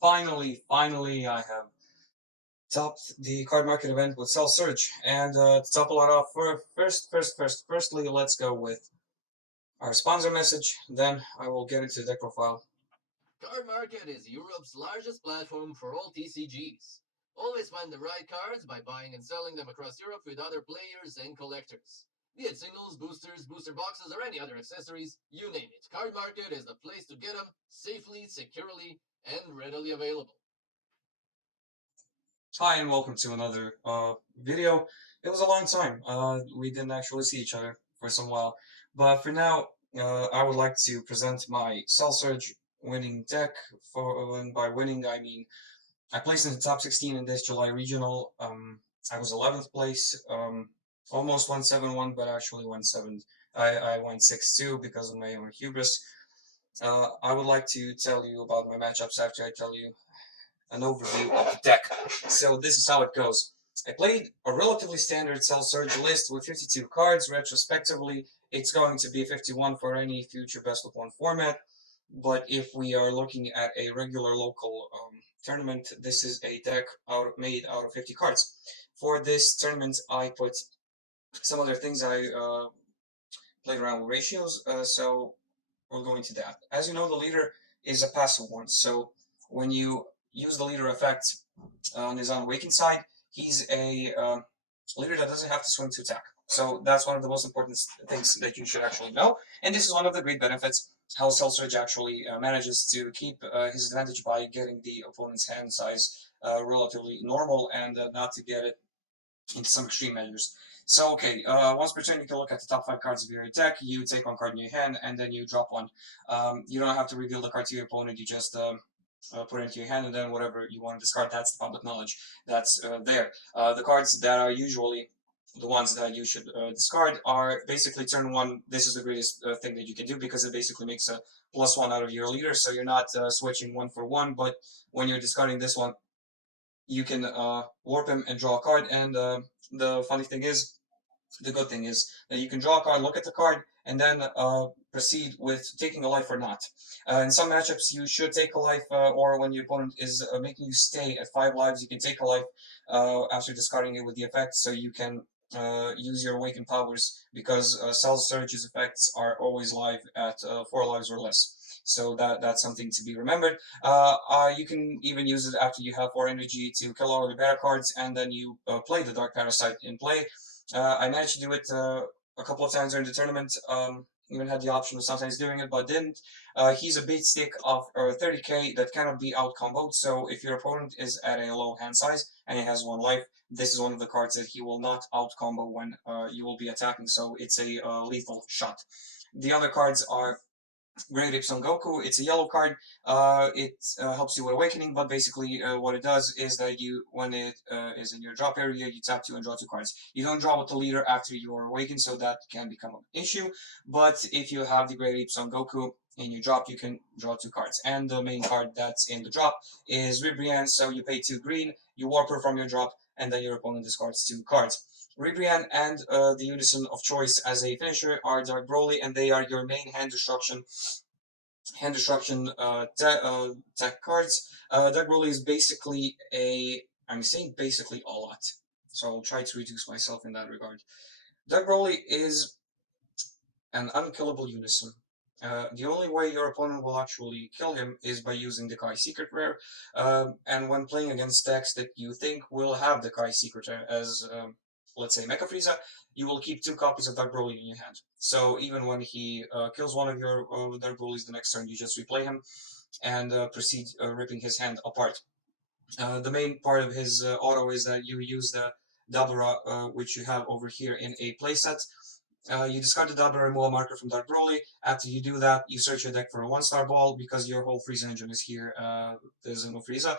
Finally, I have topped the card market event with Cell Surge. And to top a lot off, firstly, let's go with our sponsor message. Then I will get into the deck profile. Cardmarket is Europe's largest platform for all TCGs. Always find the right cards by buying and selling them across Europe with other players and collectors. Be it singles, boosters, booster boxes, or any other accessories, you name it. Cardmarket is the place to get them safely, securely, and readily available. Hi, and welcome to another video. It was a long time. We didn't actually see each other for some while. But for now, I would like to present my Cell Surge winning deck. And by winning, I mean I placed in the top 16 in this July regional. I was 11th place, almost won 7-1, but actually won 7. I won 6-2 because of my own hubris. I would like to tell you about my matchups after I tell you an overview of the deck. So this is how it goes. I played a relatively standard Cell Surge list with 52 cards. Retrospectively, it's going to be 51 for any future best of one format. But if we are looking at a regular local tournament, this is a deck made out of 50 cards. For this tournament, I put some other things. I played around with ratios, so we'll go into that. As you know, the leader is a passive one, so when you use the leader effect on his unawakened side, he's a leader that doesn't have to swing to attack. So that's one of the most important things that you should actually know, and this is one of the great benefits how Cell Surge actually manages to keep his advantage by getting the opponent's hand size relatively normal and not to get it into some extreme measures. So, okay, once per turn, you can look at the top 5 cards of your deck, you take one card in your hand, and then you drop one. You don't have to reveal the card to your opponent, you just put it into your hand, and then whatever you want to discard, that's the public knowledge that's there. The cards that are usually the ones that you should discard are basically turn 1. This is the greatest thing that you can do because it basically makes a +1 out of your leader, so you're not switching 1 for 1, but when you're discarding this one, you can warp him and draw a card, and the funny thing is, the good thing is that you can draw a card, look at the card, and then proceed with taking a life or not. In some matchups, you should take a life, or when your opponent is making you stay at 5 lives, you can take a life after discarding it with the effect, so you can use your awakened powers, because Cell Surge's effects are always live at 4 lives or less. So that's something to be remembered. You can even use it after you have 4 energy to kill all the beta cards, and then you play the Dark Parasite in play. I managed to do it a couple of times during the tournament. Even had the option of sometimes doing it, but didn't. He's a bait stick of 30k that cannot be out comboed. So if your opponent is at a low hand size and he has 1 life, this is one of the cards that he will not out combo when you will be attacking. So it's a lethal shot. The other cards are Great Ape Son Goku. It's a yellow card. It helps you with Awakening, but basically what it does is that when it is in your drop area, you tap 2 and draw 2 cards. You don't draw with the leader after you are awakened, so that can become an issue. But if you have the Great Ape Son Goku in your drop, you can draw 2 cards. And the main card that's in the drop is Ribrianne, so you pay 2 green, you warp her from your drop, and then your opponent discards 2 cards. Ribrianne and the Unison of Choice as a finisher are Dark Broly, and they are your main hand destruction tech cards. Dark Broly is basically I'm saying basically a lot, so I'll try to reduce myself in that regard. Dark Broly is an unkillable Unison. The only way your opponent will actually kill him is by using the Kai Secret Rare, and when playing against decks that you think will have the Kai Secret Rare as, let's say, Mecha Frieza, you will keep 2 copies of Dark Broly in your hand. So even when he kills one of your Dark Broly's the next turn, you just replay him and proceed ripping his hand apart. The main part of his auto is that you use the Dabura, which you have over here in a playset. You discard the Dabura, remove a marker from Dark Broly. After you do that, you search your deck for a 1-star ball, because your whole Frieza engine is here. There's no Frieza.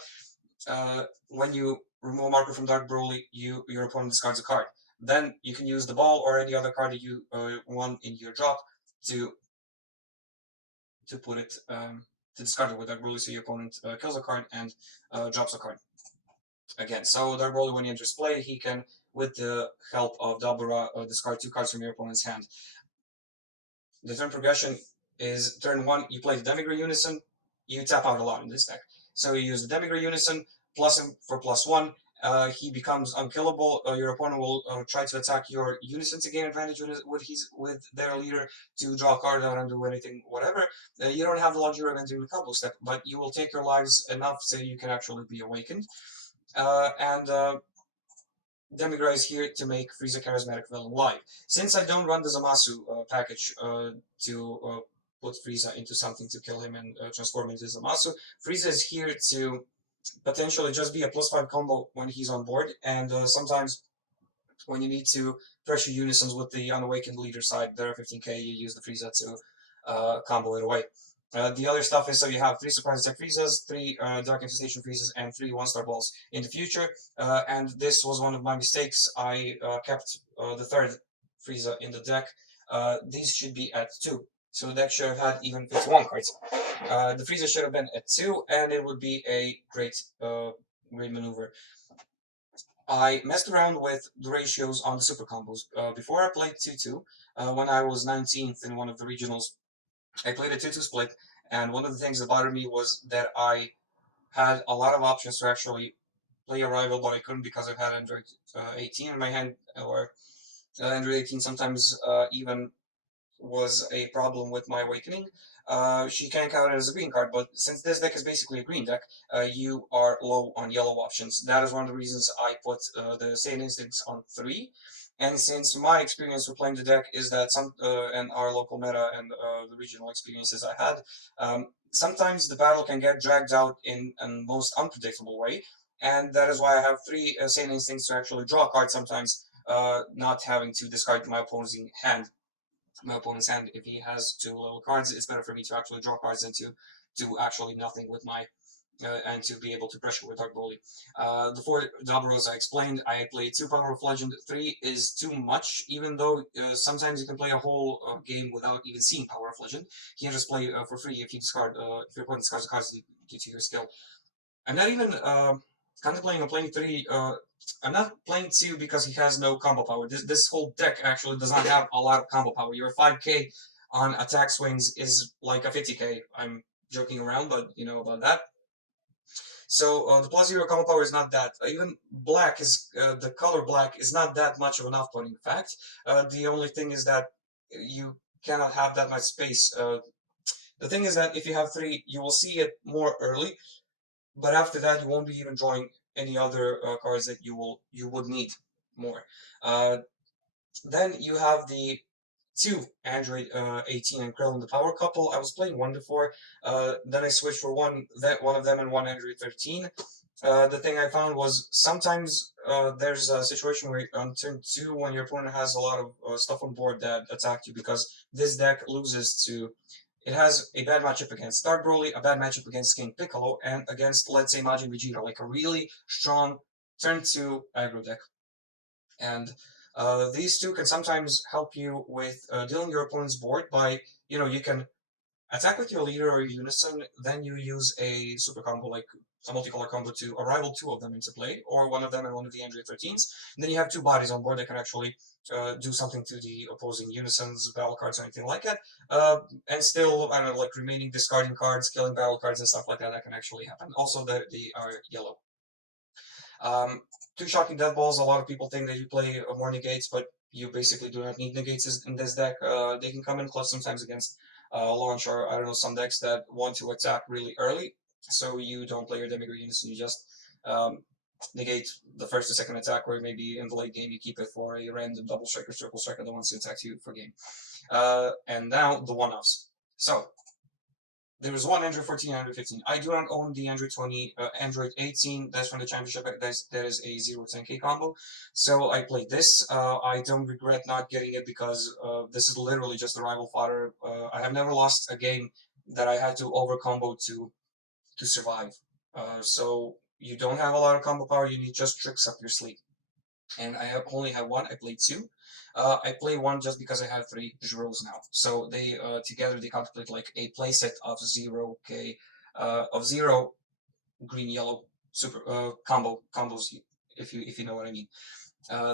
When you remove a marker from Dark Broly, your opponent discards a card. Then you can use the ball or any other card that you won in your drop to put it to discard it with Dark Broly, so your opponent kills a card and drops a card. Again, so Dark Broly, when he enters play, he can, with the help of Dabura, discard 2 cards from your opponent's hand. The turn progression is turn 1, you play the Demigra Unison, you tap out a lot in this deck. So you use the Demigra Unison, plus him for +1. He becomes unkillable. Your opponent will try to attack your Unison to gain advantage with their leader to draw a card out and do anything, whatever. You don't have the luxury of entering the combo step, but you will take your lives enough so you can actually be awakened. And Demigra is here to make Frieza Charismatic Villain live. Since I don't run the Zamasu package to put Frieza into something to kill him and transform into Zamasu, Frieza is here to potentially just be a +5 combo when he's on board, and sometimes when you need to pressure unisons with the unawakened leader side, there 15k, you use the Frieza to combo it away. The other stuff is so you have 3 surprise attack Friezas, 3 Dark Infestation Friezas, and 3 1-star balls in the future. And this was one of my mistakes. I kept the third Frieza in the deck. These should be at 2. So the deck should have had even 51 cards. The Frieza should have been at 2, and it would be a great maneuver. I messed around with the ratios on the super combos. Before I played 2-2, when I was 19th in one of the regionals, I played a 2-2 split, and one of the things that bothered me was that I had a lot of options to actually play a rival, but I couldn't because I've had Android 18 in my hand, or Android 18 sometimes even was a problem with my awakening. She can count it as a green card, but since this deck is basically a green deck, you are low on yellow options. That is one of the reasons I put the Saiyan Instincts on 3. And since my experience with playing the deck is that and our local meta and the regional experiences I had, sometimes the battle can get dragged out in a most unpredictable way, and that is why I have 3 Saiyan Instincts to actually draw cards sometimes, not having to discard my opponent's hand. If he has 2 little cards, it's better for me to actually draw cards than to do actually nothing with my and to be able to pressure with Dark Broly. The 4 Dabros I explained, I played 2 Power of Legend. 3 is too much, even though sometimes you can play a whole game without even seeing Power of Legend. You can just play for free if if your opponent discards the cards due to your skill. I'm not even contemplating on playing 3. I'm not playing 2 because he has no combo power. This whole deck actually does not have a lot of combo power. Your 5k on attack swings is like a 50k. I'm joking around, but you know about that. So the +0 combo power is not that. Even black is the color black is not that much of an off-putting fact. The only thing is that you cannot have that much space. The thing is that if you have 3, you will see it more early, but after that you won't be even drawing any other cards that you would need more. Uh, then you have the 2 Android 18 and Krillin, the power couple. I was playing 1 before, then I switched for one of them and 1 Android 13. The thing I found was sometimes there's a situation where on turn 2, when your opponent has a lot of stuff on board that attack you, because this deck loses to. It has a bad matchup against Dark Broly, a bad matchup against King Piccolo, and against, let's say, Majin Vegeta, like a really strong turn 2 aggro deck. And these 2 can sometimes help you with dealing your opponent's board by, you can attack with your leader or unison, then you use a super combo like a multicolor combo to arrival 2 of them into play, or one of them and one of the Android 13s. And then you have 2 bodies on board that can actually do something to the opposing unisons, battle cards, or anything like that. And still, I don't know, like remaining discarding cards, killing battle cards, and stuff like that, that can actually happen. Also, they are yellow. Um, 2 Shocking Death Balls, a lot of people think that you play more negates, but you basically do not need negates in this deck. They can come in clutch sometimes against launch, or I don't know, some decks that want to attack really early, so you don't play your Demigra units and you just negate the first or second attack, or maybe in the late game you keep it for a random double strike or triple striker that wants to attack you for game. And now the one-offs. So there was 1 Android 14 and Android 15. I do not own the Android 20, Android 18. That's from the championship. That is a 0-10k combo. So I played this. I don't regret not getting it because this is literally just a rival fodder. I have never lost a game that I had to over combo to survive. So you don't have a lot of combo power. You need just tricks up your sleeve. And I only have 1. I played 2. I play 1 just because I have 3 Jiros now. So they together they contemplate like a playset of 0k of 0 green yellow super combos, if you know what I mean.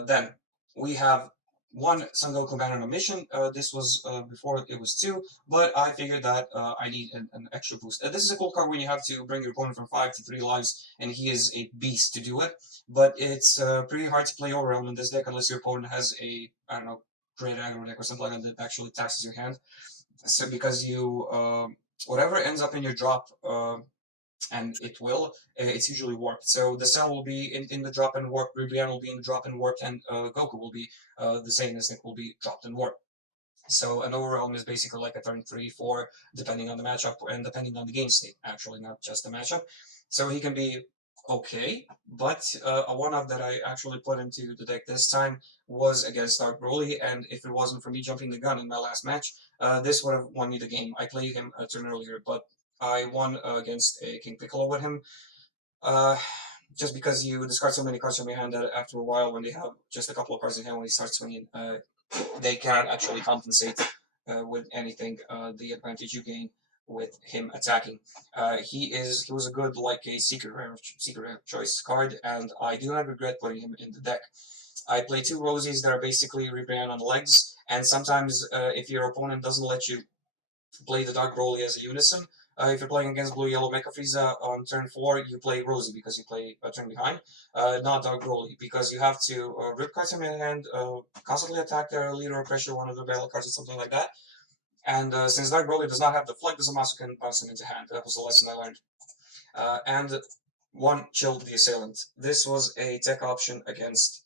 Then we have one Son Goku man on a mission. This was before it was two, but I figured that I need an extra boost. This is a cool card when you have to bring your opponent from 5 to 3 lives, and he is a beast to do it. But it's pretty hard to play overwhelm in this deck unless your opponent has a, I don't know, great aggro deck or something like that that actually taxes your hand. So because you whatever ends up in your drop. And it will. It's usually warped. So the cell will be in the drop and warped, Ribrianne will be in the drop and warped, and Goku will be the same as Nick will be dropped and warped. So an overwhelm is basically like a turn 3, 4, depending on the matchup and depending on the game state, actually, not just the matchup. So he can be okay, but a one-off that I actually put into the deck this time was against Dark Broly, and if it wasn't for me jumping the gun in my last match, this would have won me the game. I played him a turn earlier, but I won against a King Piccolo with him. Uh, just because you discard so many cards from your hand that after a while, when they have just a couple of cards in hand, when they start swinging, they cannot actually compensate with anything the advantage you gain with him attacking. He was a good like a secret rare choice card, and I do not regret putting him in the deck. I play two Rosies that are basically rebrand on legs, and sometimes if your opponent doesn't let you play the Dark Broly as a unison. If you're playing against Blue Yellow Mecha Frieza on turn 4, you play Rosie because you play a turn behind, not Dark Broly because you have to rip cards from your hand, constantly attack their leader or pressure one of the battle cards or something like that. And since Dark Broly does not have the flick, the Zamasu can bounce him into hand. That was the lesson I learned. And one, Chill the Assailant. This was a tech option against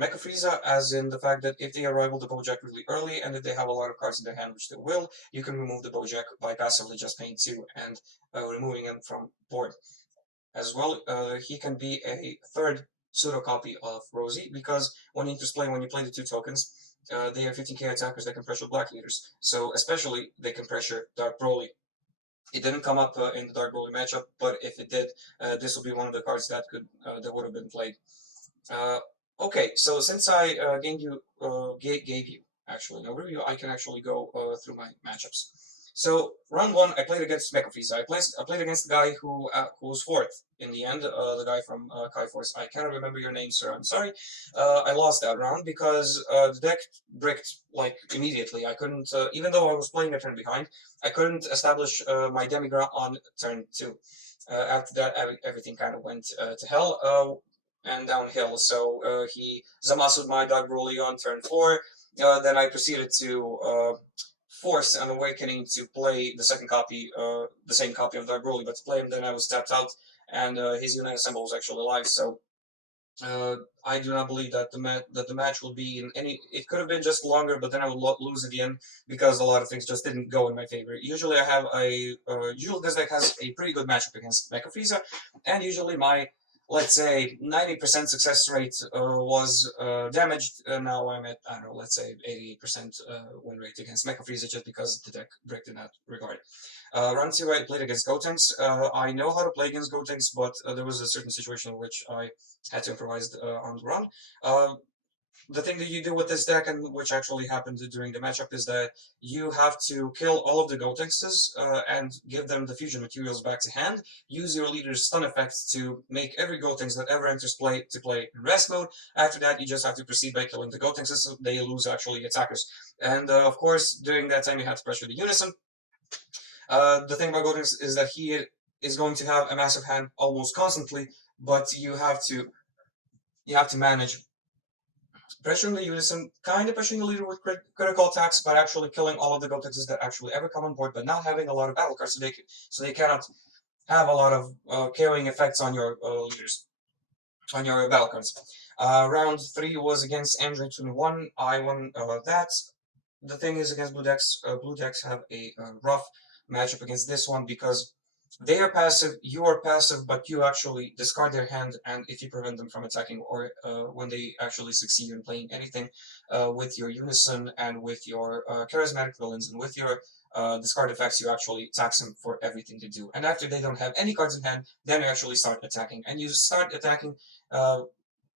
Mecha Frieza, as in the fact that if they arrive the Bojack really early, and if they have a lot of cards in their hand, which they will, you can remove the Bojack by passively just paying 2 and removing him from board. As well, he can be a third pseudo copy of Rosie, because when when you play the two tokens, they are 15k attackers that can pressure black leaders. So especially they can pressure Dark Broly. It didn't come up in the Dark Broly matchup, but if it did, this will be one of the cards that that would have been played. Uh, okay, so since I gave you actually an overview, I can actually go through my matchups. So round one, I played against Mecha I played against the guy who was fourth in the end, the guy from Kai Force. I cannot remember your name, sir. I'm sorry. I lost that round because the deck bricked like immediately. I couldn't, even though I was playing a turn behind, I couldn't establish my demigra on turn 2. After that, everything kind of went to hell and downhill. So he Zamasu'd my Dark Broly on turn 4. Then I proceeded to force an awakening to play the second copy, the same copy of Dark Broly, but to play him, then I was tapped out, and his Unite Assemble was actually alive. So I do not believe that the match will be in any. It could have been just longer, but then I would lose at the end because a lot of things just didn't go in my favor. Usually, I have usually this deck has a pretty good matchup against Mecha Frieza, and usually my, let's say, 90% success rate was damaged. Now I'm at, I don't know, let's say 80% win rate against Mecha Frieza just because the deck bricked in that regard. Round 2, I played against Gotenks. I know how to play against Gotenks, but there was a certain situation in which I had to improvise on the run. The thing that you do with this deck, and which actually happened during the matchup, is that you have to kill all of the Gotenks and give them the fusion materials back to hand. Use your leader's stun effects to make every Gotenks that ever enters play to play in rest mode. After that, you just have to proceed by killing the Gotenks so they lose actually attackers. And of course, during that time, you have to pressure the Unison. The thing about Gotenks is that he is going to have a massive hand almost constantly, but you have to manage pressuring the unison, kind of pressuring the leader with critical attacks, but actually killing all of the Gotexes that actually ever come on board, but not having a lot of battle cards, so they cannot have a lot of carrying effects on your leaders, on your battle cards. Round 3 was against Android 21. I won that. The thing is, against Blue Decks have a rough matchup against this one because they are passive, you are passive, but you actually discard their hand, and if you prevent them from attacking, or when they actually succeed in playing anything with your Unison and with your Charismatic Villains and with your discard effects, you actually tax them for everything they do. And after they don't have any cards in hand, then you actually start attacking. And you start attacking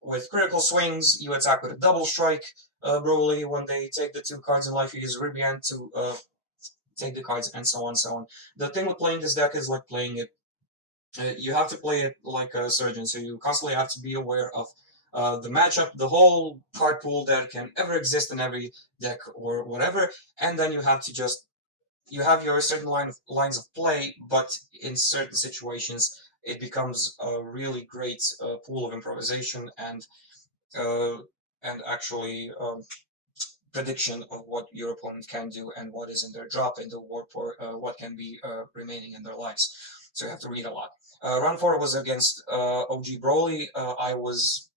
with critical swings, you attack with a double strike. Broly, when they take the 2 cards in life, you use Ribian to take the cards, and so on, so on. The thing with playing this deck is like playing it. You have to play it like a surgeon, so you constantly have to be aware of the matchup, the whole card pool that can ever exist in every deck or whatever, and then you have to just you have your certain lines of play, but in certain situations it becomes a really great pool of improvisation uh, and actually prediction of what your opponent can do and what is in their drop in the warp or what can be remaining in their lives. So you have to read a lot. Round four was against OG Broly. I was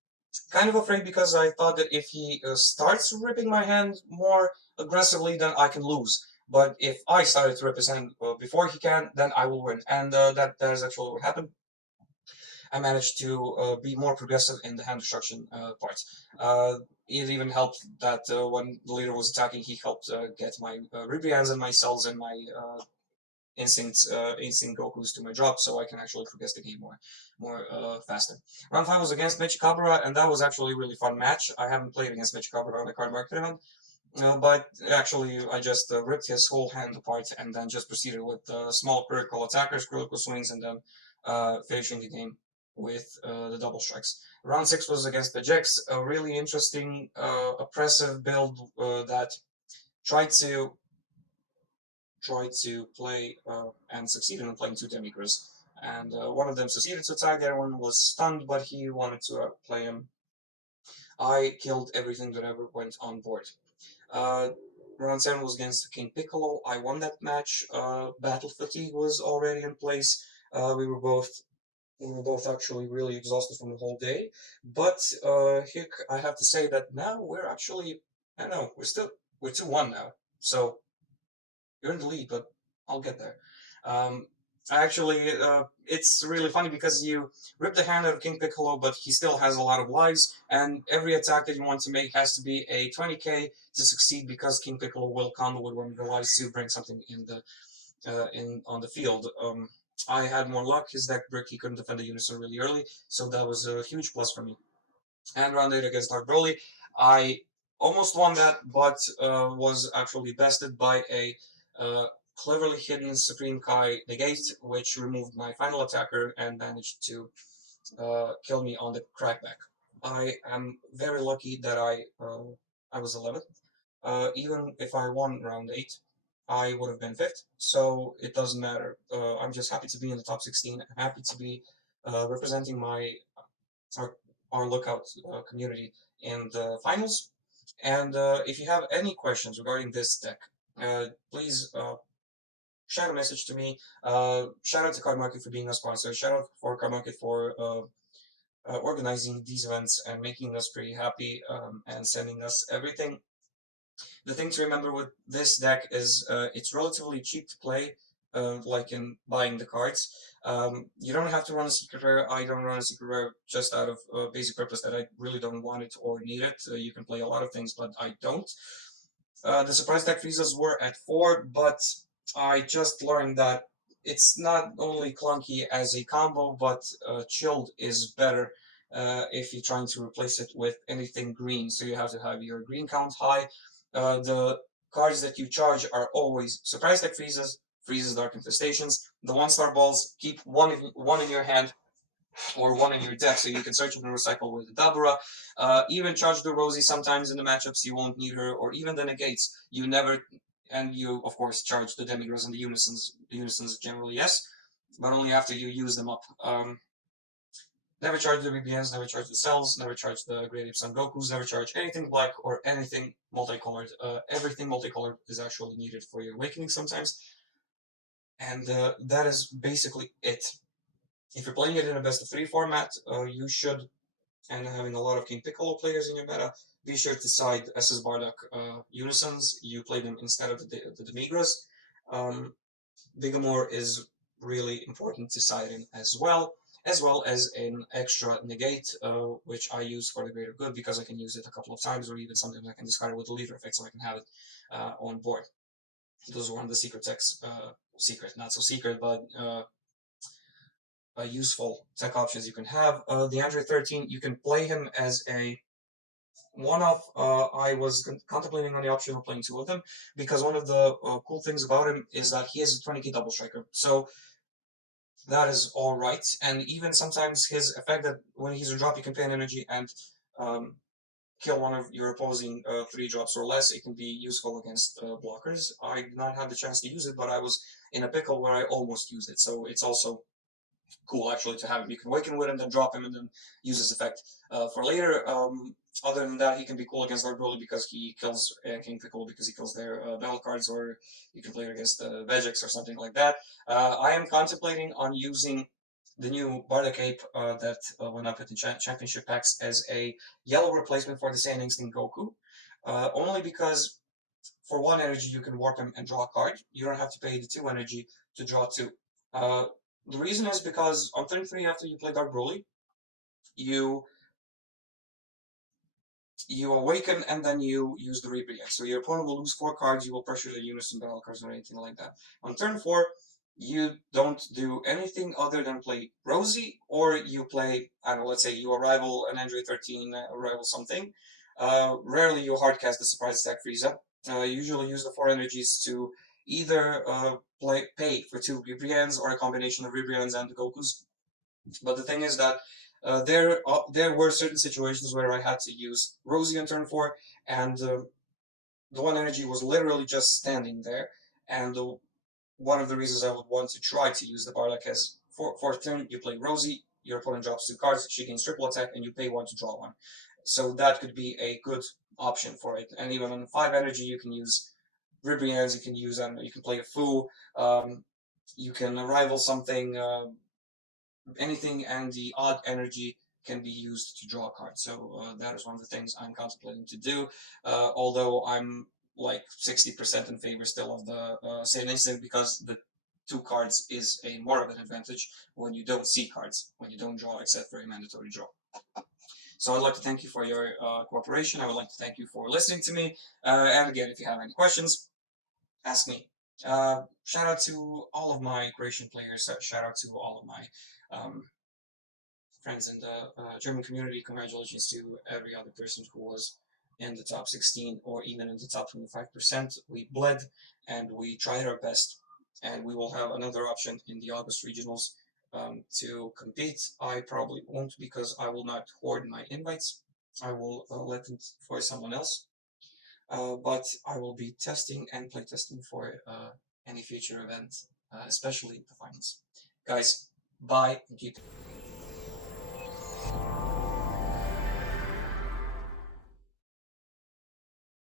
kind of afraid because I thought that if he starts ripping my hand more aggressively, then I can lose. But if I started to rip his hand before he can, then I will win. And that is actually what happened. I managed to be more progressive in the hand destruction part. It even helped that when the leader was attacking, he helped get my Ribrians and my cells and my instinct Gokus to my drop, so I can actually progress the game more faster. Round five was against Michikabura, and that was actually a really fun match. I haven't played against Michikabura on the Cardmarket event, but actually I just ripped his whole hand apart and then just proceeded with small critical attackers, critical swings, and then finishing the game with the double strikes. Round six was against the Jax, a really interesting, oppressive build that tried to play and succeeded in playing two Demigras. And one of them succeeded to attack, the other one was stunned, but he wanted to play him. I killed everything that ever went on board. Uh, Round 7 was against King Piccolo. I won that match. Battle fatigue was already in place. We were both actually really exhausted from the whole day. But Hick, I have to say that now we're actually, I don't know, we're 2-1 now. So you're in the lead, but I'll get there. Um, actually, it's really funny because you rip the hand out of King Piccolo, but he still has a lot of lives, and every attack that you want to make has to be a 20k to succeed because King Piccolo will combo with one of the lives to bring something in the in on the field. I had more luck. His deck brick, he couldn't defend the unison really early, so that was a huge plus for me. And round 8 against Dark Broly, I almost won that, but was actually bested by a uh, cleverly hidden Supreme Kai negate, which removed my final attacker and managed to kill me on the crackback. I am very lucky that I was 11th. Even if I won round 8, I would have been 5th, so it doesn't matter. I'm just happy to be in the top 16. I'm happy to be representing our, our lookout community in the finals. And if you have any questions regarding this deck, please shout a message to me. Shout out to Cardmarket for being a sponsor. Shout out for Cardmarket for organizing these events and making us pretty happy and sending us everything. The thing to remember with this deck is it's relatively cheap to play, like in buying the cards. You don't have to run a secret rare. I don't run a secret rare just out of basic purpose that I really don't want it or need it. You can play a lot of things, but I don't. The surprise deck freezes were at 4, but I just learned that it's not only clunky as a combo, but chilled is better if you're trying to replace it with anything green. So you have to have your green count high. The cards that you charge are always surprise deck freezes, dark infestations. The 1-star balls keep one in your hand or one in your deck, so you can search and recycle with the Dabura. Even charge the Rosie sometimes in the matchups you won't need her, or even the negates. You never, and you of course charge the Demigras and the Unisons. The Unisons generally yes, but only after you use them up. Never charge the BBNs, never charge the cells, never charge the Great Apes and Gokus, never charge anything black or anything multicolored. Everything multicolored is actually needed for your awakening sometimes, and that is basically it. If you're playing it in a best of 3 format, you should, and having a lot of King Piccolo players in your meta, be sure to side SS Bardock Unisons. You play them instead of the Demigras. Bigamore is really important to side in as well as an extra negate, which I use for the greater good because I can use it a couple of times, or even sometimes I can discard it with a leader effect so I can have it on board. Those are one of the secret techs, secret, not so secret, but useful tech options you can have. The Android 13, you can play him as a one-off. I was contemplating on the option of playing 2 of them because one of the cool things about him is that he is a 20k double striker. So that is all right, and even sometimes his effect that when he's a drop you can pay an energy and um, kill one of your opposing 3 drops or less. It can be useful against blockers. I did not have the chance to use it, but I was in a pickle where I almost used it, so it's also cool actually to have him. You can awaken with him, then drop him, and then use his effect for later. Other than that, he can be cool against Dark Broly because he kills King Piccolo because he kills their battle cards, or you can play it against Vegix or something like that. I am contemplating on using the new Bardock Ape that went up with the championship packs as a yellow replacement for the Saiyan Instinct Goku. Only because for 1 energy you can warp him and draw a card. You don't have to pay the 2 energy to draw 2. Uh, the reason is because on turn 3 after you play Dark Broly, you you awaken and then you use the Rebellion. So your opponent will lose 4 cards, you will pressure the unison battle cards or anything like that. On turn 4, you don't do anything other than play Rosie, or you play, I don't know, let's say you rival an Android 13, rival something. Rarely you hardcast the surprise attack Frieza. You usually use the 4 energies to either pay for 2 Ribrians or a combination of Ribrians and the Gokus. But the thing is that there were certain situations where I had to use Rosie on turn 4, and the 1 energy was literally just standing there. And one of the reasons I would want to try to use the Bardock is for turn you play Rosie, your opponent drops 2 cards, she gains triple attack, and you pay 1 to draw 1. So that could be a good option for it. And even on 5 energy, you can use Ribrians, you can use you can play a Fu, you can rival something. Anything and the odd energy can be used to draw a card. So that is one of the things I'm contemplating to do. Although I'm like 60% in favor still of the Saiyan Instinct, because the 2 cards is a more of an advantage when you don't see cards, when you don't draw except for a mandatory draw. So I'd like to thank you for your cooperation. I would like to thank you for listening to me. And again, if you have any questions, ask me. Shout out to all of my Croatian players. Shout out to all of my friends in the German community. Congratulations to every other person who was in the top 16 or even in the top 25%. We bled and we tried our best, and we will have another option in the August regionals to compete. I probably won't because I will not hoard my invites. I will let them for someone else. But I will be testing and playtesting for any future event, especially the finals. Guys, bye and keep